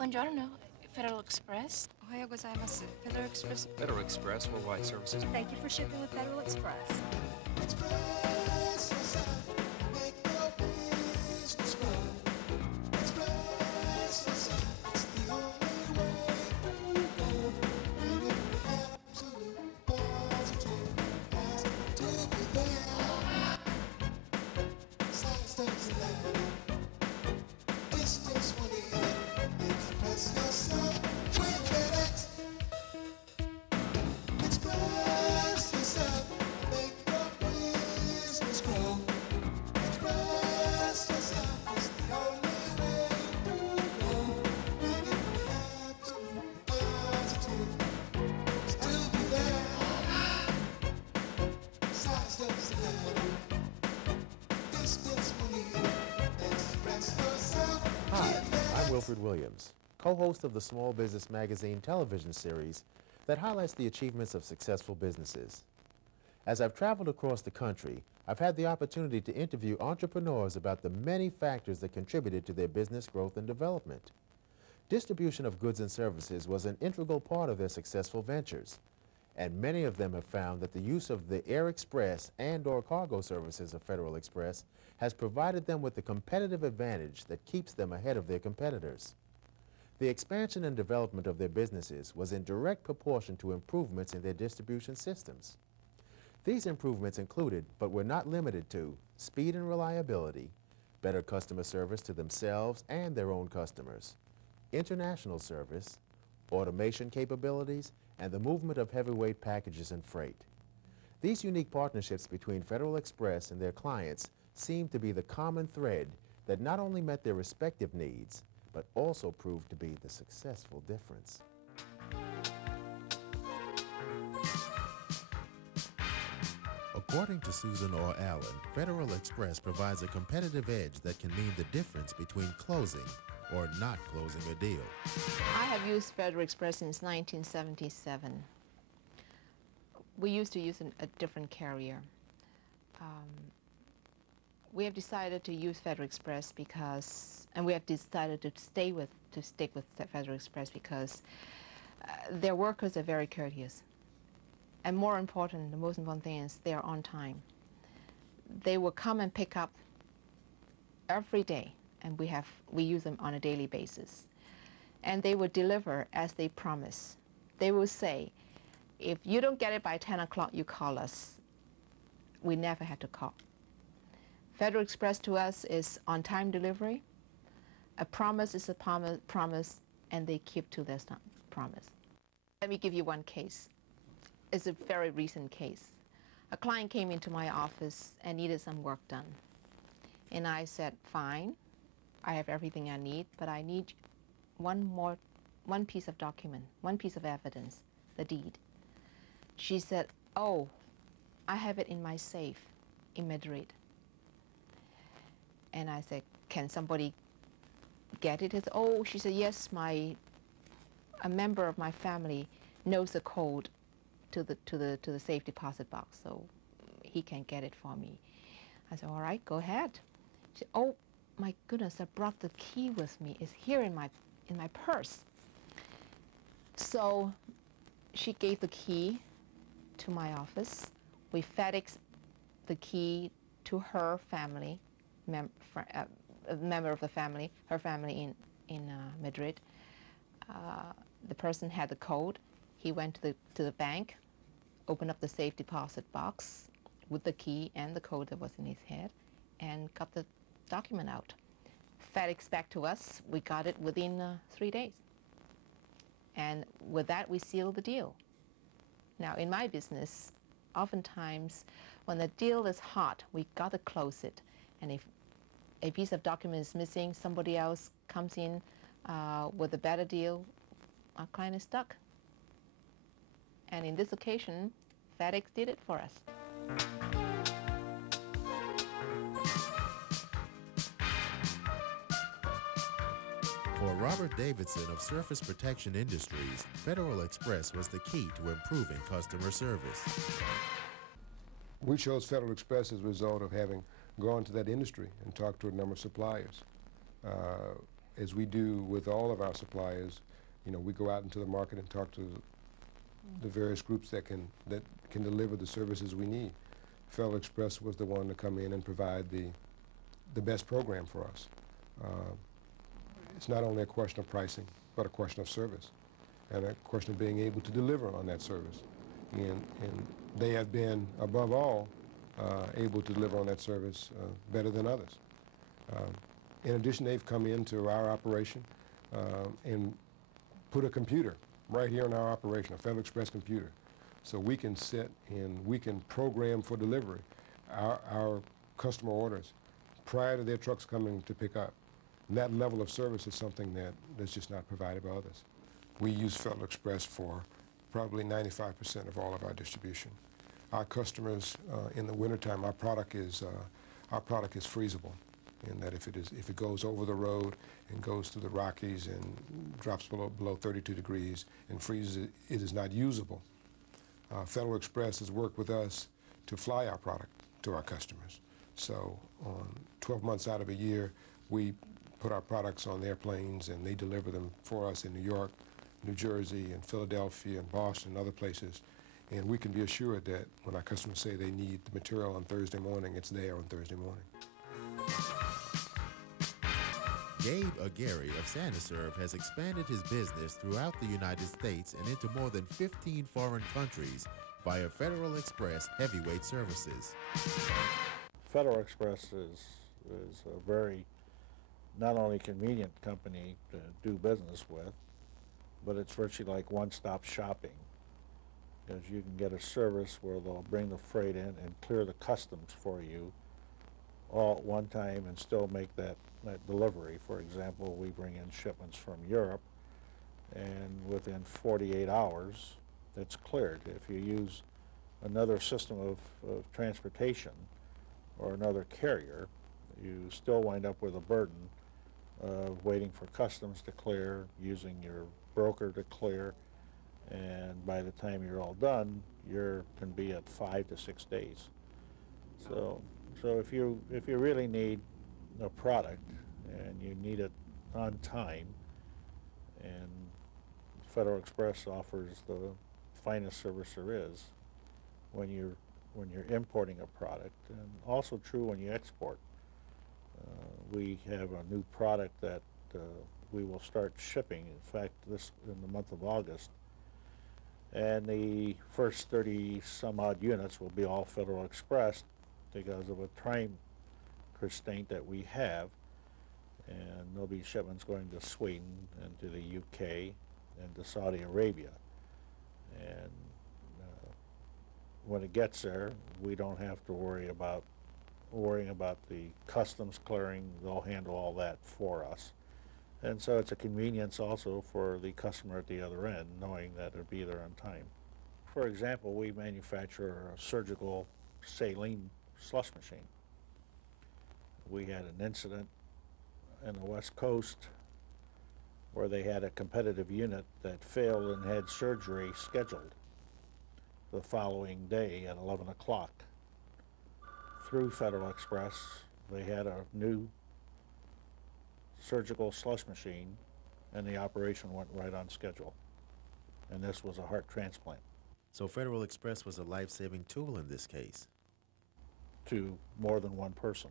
Buongiorno, Federal Express. Ohayou gozaimasu. Federal Express. Federal Express, worldwide services. Thank you for shipping with Federal Express. Williams, co-host of the Small Business Magazine television series that highlights the achievements of successful businesses. As I've traveled across the country, I've had the opportunity to interview entrepreneurs about the many factors that contributed to their business growth and development. Distribution of goods and services was an integral part of their successful ventures, and many of them have found that the use of the Air Express and/or cargo services of Federal Express has provided them with the competitive advantage that keeps them ahead of their competitors. The expansion and development of their businesses was in direct proportion to improvements in their distribution systems. These improvements included, but were not limited to, speed and reliability, better customer service to themselves and their own customers, international service, automation capabilities, and the movement of heavyweight packages and freight. These unique partnerships between Federal Express and their clients seemed to be the common thread that not only met their respective needs, but also proved to be the successful difference. According to Susan or Allan, Federal Express provides a competitive edge that can mean the difference between closing or not closing a deal. I have used Federal Express since 1977. We used to use a different carrier. We have decided to use Federal Express because, and we have decided to stick with Federal Express because their workers are very courteous. And more important, the most important thing is they are on time. They will come and pick up every day, and we use them on a daily basis. And they will deliver as they promise. They will say, if you don't get it by 10 o'clock, you call us. We never had to call. Federal Express to us is on-time delivery. A promise is a promise, and they keep to their promise. Let me give you one case. It's a very recent case. A client came into my office and needed some work done. And I said, fine, I have everything I need, but I need one piece of document, one piece of evidence, the deed. She said, oh, I have it in my safe in Madrid. And I said, can somebody get it? She said, yes, a member of my family knows the code to the safe deposit box, so he can get it for me. I said, all right, go ahead. She said, oh my goodness, I brought the key with me. It's here in my purse. So she gave the key to my office. We FedExed the key to her family, a member of the family, her family in Madrid. The person had the code. He went to the bank, opened up the safe deposit box with the key and the code that was in his head, and got the document out. FedEx back to us. We got it within 3 days. And with that, we sealed the deal. Now, in my business, oftentimes, when the deal is hot, we got to close it. And if a piece of document is missing, somebody else comes in with a better deal, our client is stuck. And in this occasion, FedEx did it for us. For Robert Davidson of Surface Protection Industries, Federal Express was the key to improving customer service. We chose Federal Express as a result of having gone to that industry and talked to a number of suppliers. as we do with all of our suppliers, you know, we go out into the market and talk to the various groups that can deliver the services we need. Federal Express was the one to come in and provide the best program for us. It's not only a question of pricing, but a question of service, and a question of being able to deliver on that service. And they have been, above all, able to deliver on that service better than others. In addition, they've come into our operation and put a computer right here in our operation, a Federal Express computer, so we can sit and we can program for delivery our customer orders prior to their trucks coming to pick up. And that level of service is something that's just not provided by others. We use Federal Express for probably 95% of all of our distribution. Our customers, in the wintertime, our product is freezable, in that if it goes over the road and goes through the Rockies and drops below 32 degrees and freezes, it is not usable. Federal Express has worked with us to fly our product to our customers. So on 12 months out of a year, we put our products on airplanes and they deliver them for us in New York, New Jersey, and Philadelphia, and Boston, and other places. And we can be assured that when our customers say they need the material on Thursday morning, it's there on Thursday morning. Gabe Aguirre of Saniserve has expanded his business throughout the United States and into more than 15 foreign countries via Federal Express heavyweight services. Federal Express is a very not only convenient company to do business with, but it's virtually like one-stop shopping, because you can get a service where they'll bring the freight in and clear the customs for you all at one time and still make that delivery. For example, we bring in shipments from Europe, and within 48 hours it's cleared. If you use another system of transportation or another carrier, you still wind up with a burden of waiting for customs to clear, using your broker to clear, and by the time you're all done, you can be at 5 to 6 days. So if you really need a product and you need it on time, and Federal Express offers the finest service there is when you're importing a product, and also true when you export. We have a new product that we will start shipping, in fact, in the month of August, and the first 30 some odd units will be all Federal Express because of a time constraint that we have, and there'll be shipments going to Sweden and to the UK and to Saudi Arabia, and when it gets there, we don't have to worrying about the customs clearing. They'll handle all that for us. And so it's a convenience also for the customer at the other end, knowing that it'll be there on time. For example, we manufacture a surgical saline slush machine. We had an incident in the West Coast where they had a competitive unit that failed and had surgery scheduled the following day at 11 o'clock. Through Federal Express, they had a new surgical slush machine, and the operation went right on schedule. And this was a heart transplant. So Federal Express was a life-saving tool in this case. To more than one person.